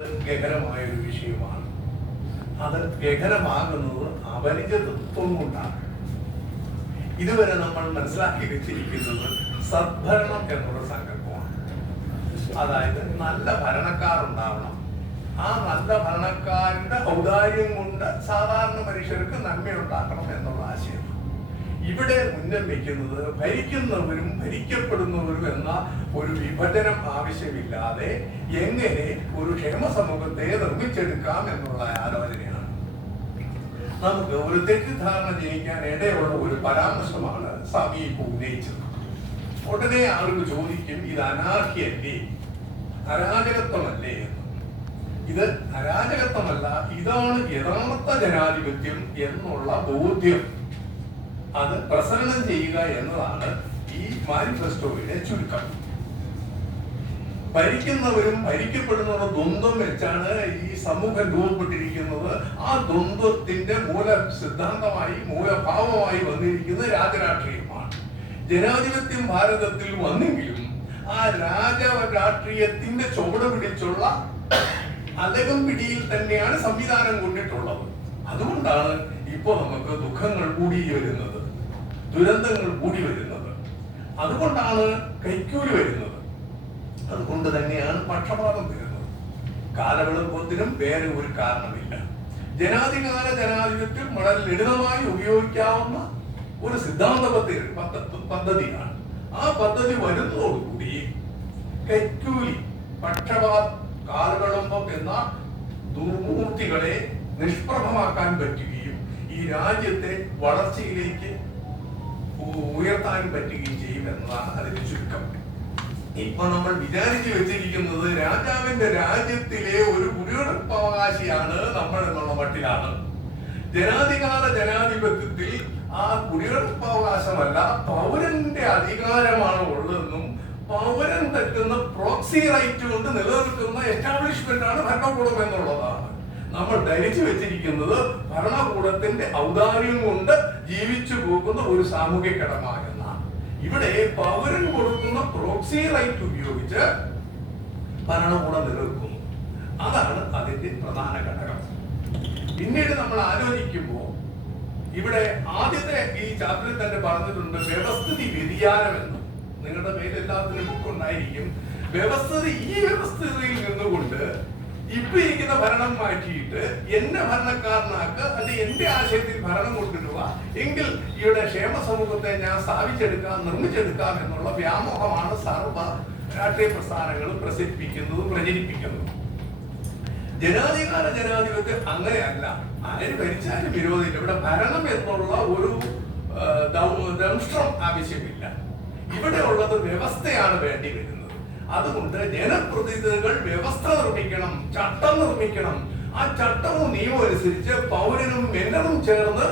ഗഹനമായ ഒരു വിഷയമാണ്. അത് ഗഹനമാകുന്നത് അപരിചിതത്വം കൊണ്ടാണ്. ഇതുവരെ നമ്മൾ മനസ്സിലാക്കി വെച്ചിരിക്കുന്നത് സദ്ഭരണം എന്നുള്ള സങ്കല്പമാണ്. അതായത് നല്ല ഭരണക്കാർ ഉണ്ടാവണം ആ നല്ല ഭരണക്കാരുടെ ഔദാര്യം കൊണ്ട് സാധാരണ മനുഷ്യർക്ക് നന്മയുണ്ടാക്കണം എന്നുള്ള ആശയം. ഇവിടെ മുന്നം വയ്ക്കുന്നത് ഭരിക്കുന്നവരും ഭരിക്കപ്പെടുന്നവരും എന്ന ഒരു വിഭജനം ആവശ്യമില്ലാതെ എങ്ങനെ ഒരു ക്ഷേമ സമൂഹത്തെ നിർമ്മിച്ചെടുക്കാം എന്നുള്ള ആലോചനയാണ്. നമുക്ക് ഒരു തെറ്റിദ്ധാരണ ജയിക്കാൻ ഇടയുള്ള ഒരു പരാമർശമാണ് സ്വാമി ഇപ്പോൾ ഉന്നയിച്ചത്. ഉടനെ ആളുകൾ ചോദിക്കും ഇത് അനാർഹിയല്ലേ? അരാജകത്വമല്ലേ എന്ന്. ഇത് അരാജകത്വമല്ല ഇതാണ് യഥാർത്ഥ ജനാധിപത്യം എന്നുള്ള ബോധ്യം. അത് പ്രസരണം ചെയ്യുക എന്നതാണ് ഈ മാനിഫെസ്റ്റോയുടെ ചുരുക്കം. ഭരിക്കുന്നവരും ഭരിക്കപ്പെടുന്നവരും ദ്വന്ദ്വം വെച്ചാണ് ഈ സമൂഹം രൂപപ്പെട്ടിരിക്കുന്നത്. ആ ദ്വന്ദ്വത്തിന്റെ മൂല സിദ്ധാന്തമായി മൂലഭാവമായി വന്നിരിക്കുന്നത് രാജരാഷ്ട്രീയമാണ്. ജനാധിപത്യം ഭാരതത്തിൽ വന്നെങ്കിലും ആ രാജ രാഷ്ട്രീയത്തിന്റെ ചുവട് പിടിച്ചുള്ള അലകം പിടിയിൽ തന്നെയാണ് സംവിധാനം കൊണ്ടിട്ടുള്ളത്. അതുകൊണ്ടാണ് ഇപ്പോൾ നമുക്ക് ദുഃഖങ്ങൾ കൂടി വരുന്നത് ദുരന്തങ്ങൾ കൂടി വരുന്നത്. അതുകൊണ്ടാണ് കൈക്കൂലി വരുന്നത്. അതുകൊണ്ട് തന്നെയാണ് പക്ഷപാതം വരുന്നത്. കാലവിളമ്പത്തിനും വേറെ ഒരു കാരണമില്ല. ജനാധികാര ജനാധിപത്യം വളരെ ലളിതമായി ഉപയോഗിക്കാവുന്ന ഒരു സിദ്ധാന്ത പദ്ധതി പദ്ധതിയാണ്. ആ പദ്ധതി വരുന്നതോടുകൂടി കൈക്കൂലി പക്ഷപാത കാലവിളംബം എന്ന ദുർമൂർത്തികളെ നിഷ്പ്രഭമാക്കാൻ പറ്റുകയും ഈ രാജ്യത്തെ വളർച്ചയിലേക്ക് ഉ- ഉയർത്താൻ പറ്റുകയും ചെയ്യും എന്നതാണ് അതിന്റെ ചുരുക്കം. ഇപ്പൊ നമ്മൾ വിചാരിച്ചു വെച്ചിരിക്കുന്നത് രാജാവിന്റെ രാജ്യത്തിലെ ഒരു കുടിയുറപ്പവകാശിയാണ് നമ്മൾ എന്നുള്ള മട്ടിലാണ്. ജനാധികാര ജനാധിപത്യത്തിൽ ആ കുടിയുറപ്പവകാശമല്ല പൗരന്റെ അധികാരമാണ് ഉള്ളതെന്നും പൗരൻ തെറ്റുന്ന പ്രോക്സി റൈറ്റ് കൊണ്ട് നിലനിൽക്കുന്ന എസ്റ്റാബ്ലിഷ്മെന്റ് ആണ് ഭരണകൂടം എന്നുള്ളതാണ്. നമ്മൾ ധരിച്ചു വെച്ചിരിക്കുന്നത് ഭരണകൂടത്തിന്റെ ഔദാര്യം കൊണ്ട് ജീവിച്ചു പോകുന്ന ഒരു സാമൂഹ്യ ഘടമാകുന്ന ഇവിടെ പൗരൻ കൊടുക്കുന്ന പ്രോക്സി റൈറ്റ് ഉപയോഗിച്ച് ഭരണകൂടം നിലനിൽക്കുന്നു. അതാണ് അതിന്റെ പ്രധാന ഘടകം. പിന്നീട് നമ്മൾ ആലോചിക്കുമ്പോൾ ഇവിടെ ആദ്യത്തെ ഈ ചാപ്റ്ററിൽ തന്നെ പറഞ്ഞിട്ടുണ്ട് വ്യവസ്ഥിതി വ്യതിയാനം എന്ന്. നിങ്ങളുടെ പേരെല്ലാത്തിനും ബുക്ക് ഉണ്ടായിരിക്കും. വ്യവസ്ഥിതി ഈ വ്യവസ്ഥിതിയിൽ നിന്നുകൊണ്ട് ഇപ്പൊ ഇരിക്കുന്ന ഭരണം മാറ്റിയിട്ട് എന്നെ ഭരണക്കാരനാക്ക് അല്ലെ എന്റെ ആശയത്തിൽ ഭരണം കൊണ്ടുവരിക എങ്കിൽ ഇവിടെ ക്ഷേമ സമൂഹത്തെ ഞാൻ സ്ഥാപിച്ചെടുക്കാം നിർമ്മിച്ചെടുക്കാം എന്നുള്ള വ്യാമോഹമാണ് സർവ രാഷ്ട്രീയ പ്രസ്ഥാനങ്ങളും പ്രസരിപ്പിക്കുന്നതും പ്രചരിപ്പിക്കുന്നതും. ജനാധികാര ജനാധിപത്യം അങ്ങനെയല്ല. ആര് ഭരിച്ചാലും വിരോധമില്ല. ഇവിടെ ഭരണം എന്നുള്ള ഒരു ദംഷ്ട്രം ആവശ്യമില്ല. ഇവിടെ ഉള്ളത് വ്യവസ്ഥയാണ് വേണ്ടി വരുന്നത്. അതുകൊണ്ട് ജനപ്രതിനിധികൾ വ്യവസ്ഥ നിർമ്മിക്കണം ചട്ടം നിർമ്മിക്കണം. ആ ചട്ടവും നിയമവും അനുസരിച്ച് പൗരനും ജനനും ചേർന്ന്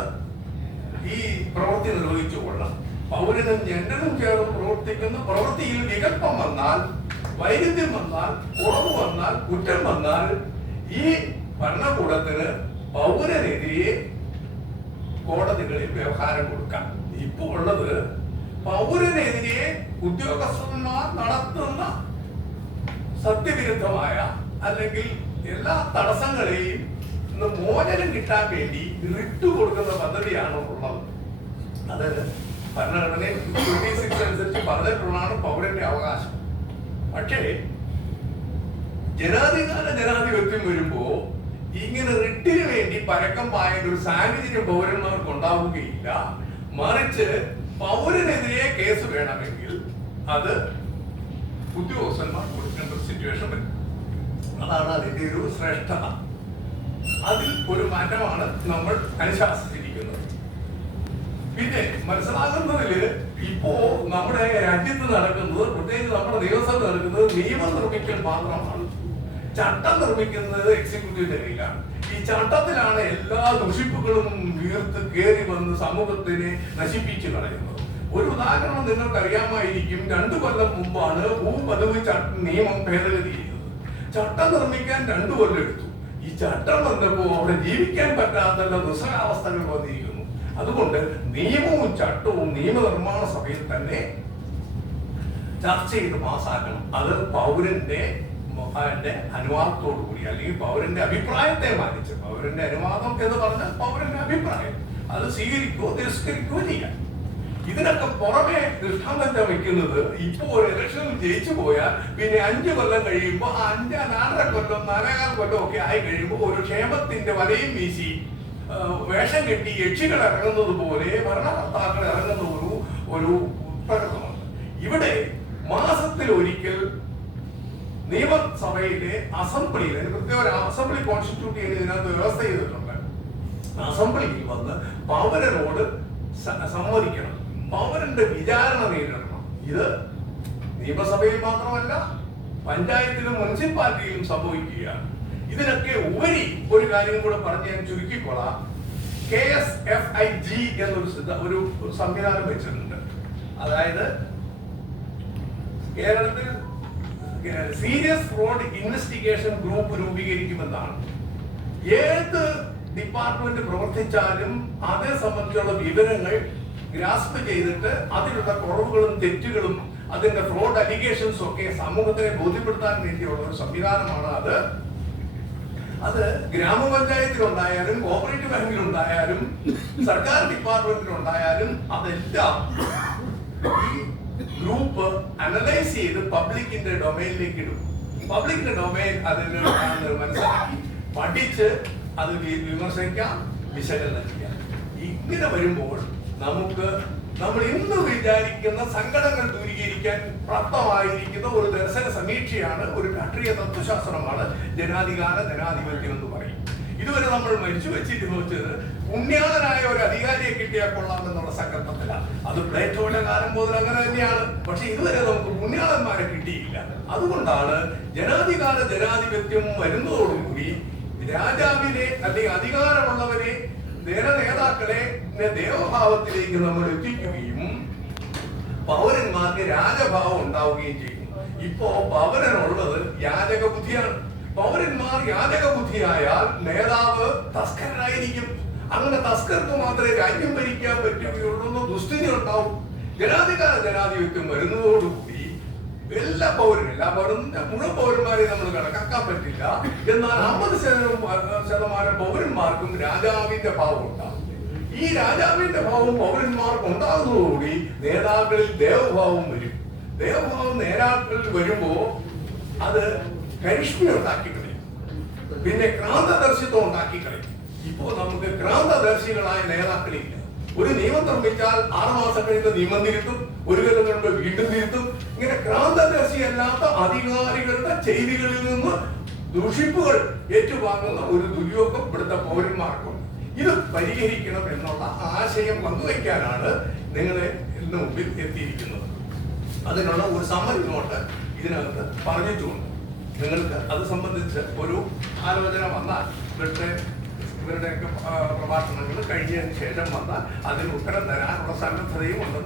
ഈ പ്രവൃത്തി നിർവഹിച്ചു കൊള്ളാം. പൗരനും ജനനും ചേർന്ന് പ്രവർത്തിക്കുന്ന പ്രവൃത്തിയിൽ വികല്പം വന്നാൽ വൈരുദ്ധ്യം വന്നാൽ കുറവ് വന്നാൽ കുറ്റം വന്നാൽ ഈ ഭരണകൂടത്തിന് പൗരനെതിരെ കോടതികളിൽ വ്യവഹാരം കൊടുക്കാം. ഇപ്പോൾ ഉള്ളത് പൗരനെതിരെ ഉദ്യോഗസ്ഥന്മാർ നടത്തുന്ന സത്യവിരുദ്ധമായ അല്ലെങ്കിൽ എല്ലാ തടസ്സങ്ങളെയും മോചനം കിട്ടാൻ വേണ്ടി റിട്ട് കൊടുക്കുന്ന പദ്ധതിയാണ് ഉള്ളത്. അത് ഭരണഘടനയിൽ ട്വന്റി സിക്സ് അനുസരിച്ച് പറഞ്ഞിട്ടുള്ളതാണ് പൗരന്റെ അവകാശം. പക്ഷേ ജനാധികാര ജനാധിപത്യം വരുമ്പോ ഇങ്ങനെ റിട്ടിന് വേണ്ടി പരക്കം പായുന്ന ഒരു സാഹചര്യം പൗരന്മാർക്ക് ഉണ്ടാവുകയില്ല. മറിച്ച് പൗരനെതിരെ കേസ് വേണമെങ്കിൽ അത് ഉദ്യോഗസ്ഥന്മാർ കൊടുക്കേണ്ട ഒരു സിറ്റുവേഷൻ വരും. അതാണ് അതിന്റെ ഒരു ശ്രേഷ്ഠത. അതിൽ ഒരു മാറ്റമാണ് നമ്മൾ അനുശാസിച്ചിരിക്കുന്നത്. പിന്നെ മനസ്സിലാകുന്നതിൽ ഇപ്പോ നമ്മുടെ രാജ്യത്ത് നടക്കുന്നത് പ്രത്യേകിച്ച് നമ്മുടെ നിയമസഭ നടക്കുന്നത് നിയമം നിർമ്മിക്കൽ മാത്രമാണ്. ചട്ടം നിർമ്മിക്കുന്നത് എക്സിക്യൂട്ടീവിന്റെ കയ്യിലാണ് ഈ ചട്ടത്തിലാണ് എല്ലാ ദുഷിപ്പുകളും വീർത്ത് കയറി വന്ന് സമൂഹത്തിനെ നശിപ്പിച്ചു കളയുന്നത്. ഒരു ഉദാഹരണം നിങ്ങൾക്ക് അറിയാമായിരിക്കും രണ്ടു കൊല്ലം മുമ്പാണ് ചട്ട നിയമം ഭേദഗതി ചെയ്തത് ചട്ടം നിർമ്മിക്കാൻ രണ്ടു കൊല്ലം എടുത്തു. ഈ ചട്ടം വന്നപ്പോ അവിടെ ജീവിക്കാൻ പറ്റാത്ത ദുസ്സഹാവസ്ഥകൾ വന്നിരിക്കുന്നു. അതുകൊണ്ട് നിയമവും ചട്ടവും നിയമനിർമ്മാണ സഭയിൽ തന്നെ ചർച്ച ചെയ്ത് പാസ്സാക്കണം. അത് പൗരന്റെ അതിന്റെ അനുവാദത്തോടു കൂടി അല്ലെങ്കിൽ പൗരന്റെ അഭിപ്രായത്തെ മാനിച്ച് പൗരന്റെ അനുവാദം എന്ന് പറഞ്ഞാൽ പൗരന്റെ അഭിപ്രായം. അത് സ്വീകരിക്കുകയോ തിരസ്കരിക്കുകയോ ചെയ്യാം. ഇതിനൊക്കെ പുറമെ ദൃഷ്ടാന്തം വയ്ക്കുന്നത് ഇപ്പോ ഒരു ഇലക്ഷനിൽ ജയിച്ചു പോയാൽ പിന്നെ അഞ്ചു കൊല്ലം കഴിയുമ്പോൾ അഞ്ച് നാലര കൊല്ലം നാലേകാൽ കൊല്ലം ഒക്കെ ആയി കഴിയുമ്പോൾ ഒരു ക്ഷേമത്തിന്റെ വലയും വീശി വേഷം കെട്ടി യക്ഷികൾ ഇറങ്ങുന്നത് പോലെ ഭരണകർത്താക്കൾ ഇറങ്ങുന്ന ഒരു ഒരു പ്രകൃതമാണ്. ഇവിടെ മാസത്തിൽ ഒരിക്കൽ നിയമസഭയിലെ അസംബ്ലിയിൽ പ്രത്യേക ഒരു അസംബ്ലി കോൺസ്റ്റിറ്റ്യൂട്ട് ചെയ്ത് ഇതിനകത്ത് വ്യവസ്ഥ ചെയ്തിട്ടുണ്ട്. അസംബ്ലിയിൽ വന്ന് പൗരനോട് സമ്മതിക്കണം. പൗരന്റെ വിചാരണ നേരിടണം. ഇത് നിയമസഭയിൽ മാത്രമല്ല പഞ്ചായത്തിലും മുനിസിപ്പാലിറ്റിയിലും സംഭവിക്കുകയാണ്. ഇതിനൊക്കെ ഉപരി ഒരു കാര്യം കൂടെ പറഞ്ഞ് ഞാൻ ചുരുക്കിക്കൊള്ളാം K S F I G എന്നൊരു ഒരു സംവിധാനം വെച്ചിട്ടുണ്ട്. അതായത് കേരളത്തിൽ സീരിയസ് ഫ്രോഡ് ഇൻവെസ്റ്റിഗേഷൻ ഗ്രൂപ്പ് രൂപീകരിക്കുമെന്നാണ്. ഏത് ഡിപ്പാർട്ട്മെന്റ് പ്രവർത്തിച്ചാലും അതേ സംബന്ധിച്ചുള്ള വിവരങ്ങൾ ഗ്രാസ്പ് ചെയ്തിട്ട് അതിലുള്ള കുറവുകളും തെറ്റുകളും അതിന്റെ ഫ്രോഡ് അലിഗേഷൻസും ഒക്കെ സമൂഹത്തിനെ ബോധ്യപ്പെടുത്താൻ വേണ്ടിയുള്ള ഒരു സംവിധാനമാണ് അത്. അത് ഗ്രാമപഞ്ചായത്തിലുണ്ടായാലും കോപ്പറേറ്റീവ് ബാങ്കിലുണ്ടായാലും സർക്കാർ ഡിപ്പാർട്ട്മെന്റിലുണ്ടായാലും അതെല്ലാം ഈ ഗ്രൂപ്പ് അനലൈസ് ചെയ്ത് പബ്ലിക്കിന്റെ ഡൊമൈനിലേക്ക് ഇടും. പബ്ലിക്കിന്റെ ഡൊമൈൻ അതിൽ മനസ്സിലാക്കി പഠിച്ച് അത് വിമർശിക്കാം വിശകലനം ചെയ്യാം. ഇങ്ങനെ വരുമ്പോൾ നമുക്ക് നമ്മൾ ഇന്ന് വിചാരിക്കുന്ന സങ്കടങ്ങൾ ദൂരീകരിക്കാൻ പ്രാപ്തമായിരിക്കുന്ന ഒരു ദർശന സമീക്ഷയാണ് ഒരു രാഷ്ട്രീയ തത്വശാസ്ത്രമാണ് ജനാധികാര ജനാധിപത്യം എന്ന് പറയും ഇതുവരെ നമ്മൾ മരിച്ചു വെച്ചിട്ട് വെച്ചത് പുണ്യാളനായ ഒരു അധികാരിയെ കിട്ടിയാൽ കൊള്ളാം എന്നുള്ള സങ്കല്പത്തിലാണ്. അത് പ്ലേറ്റോയുടെ കാലം മുതൽ അങ്ങനെ തന്നെയാണ്. പക്ഷെ ഇതുവരെ നമുക്ക് പുണ്യാളന്മാരെ കിട്ടിയില്ല. അതുകൊണ്ടാണ് ജനാധികാര ജനാധിപത്യം വരുന്നതോടുകൂടി രാജാവിനെ അല്ലെങ്കിൽ അധികാരമുള്ളവരെ നേതാക്കളെ ദേവഭാവത്തിലേക്ക് നമ്മൾ എത്തിക്കുകയും പൗരന്മാർക്ക് രാജഭാവം ഉണ്ടാവുകയും ചെയ്യും. ഇപ്പോ പൗരനുള്ളത് യാചക ബുദ്ധിയാണ്. പൗരന്മാർ യാചക ബുദ്ധിയായാൽ നേതാവ് തസ്കരനായിരിക്കും. അങ്ങനെ തസ്കർക്ക് മാത്രമേ രാജ്യം ഭരിക്കാൻ പറ്റുകയുള്ളൂ ദുസ്ഥിതി ഉണ്ടാവും. ജനാധികാര ജനാധിപത്യം വരുന്നതോടുകൂടി എല്ലാ പൗരനും എല്ലാ പൗരനും മുഴുവൻ പൗരന്മാരെ നമ്മൾ കണക്കാക്കാൻ പറ്റില്ല. എന്നാൽ അമ്പത് ശതമാനം പൗരന്മാർക്കും രാജാവിന്റെ ഭാവം ഉണ്ടാകും. ഈ രാജാവിന്റെ ഭാവം പൗരന്മാർക്ക് ഉണ്ടാകുന്നതോടുകൂടി നേതാക്കളിൽ ദേവഭാവം വരും. ദേവഭാവം നേതാക്കളിൽ വരുമ്പോ അത് കരിഷ്മി ഉണ്ടാക്കി കളയും. പിന്നെ ക്രാന്തദർശിത്വം ഉണ്ടാക്കി കളയും. ഇപ്പോ നമുക്ക് ക്രാന്തദർശികളായ നേതാക്കളില്ല. ഒരു നിയമം നിർമ്മിച്ചാൽ ആറുമാസം മാസം കഴിഞ്ഞ് നിയമം തിരുത്തും ഒരു കൊല്ലം കഴിയുമ്പോൾ വീണ്ടും തിരുത്തും ഇങ്ങനെ ക്രാന്തദർശിയല്ലാത്ത അധികാരികളുടെ ചെയ്തികളിൽ നിന്ന് ദൂഷിപ്പുകൾ ഏറ്റുവാങ്ങുന്ന ഒരു ദുര്യോഗം ഇവിടുത്തെ പൗരന്മാർക്കുണ്ട്. ഇത് പരിഹരിക്കണം എന്നുള്ള ആശയം പങ്കുവയ്ക്കാനാണ് നിങ്ങളെ ഇന്ന് മുമ്പിൽ എത്തിയിരിക്കുന്നത്. അതിനുള്ള ഒരു സമ്മതി നോട്ട് ഇതിനകത്ത് പറഞ്ഞിട്ടുണ്ട്. നിങ്ങൾക്ക് അത് സംബന്ധിച്ച് ഒരു ആലോചന വന്നാൽ ഇവരുടെ ഇവരുടെയൊക്കെ പ്രഭാഷണങ്ങൾ കഴിഞ്ഞതിന് ശേഷം വന്നാൽ അതിന് ഉത്തരം തരാനുള്ള സന്നദ്ധതയും ഉണ്ടെന്ന്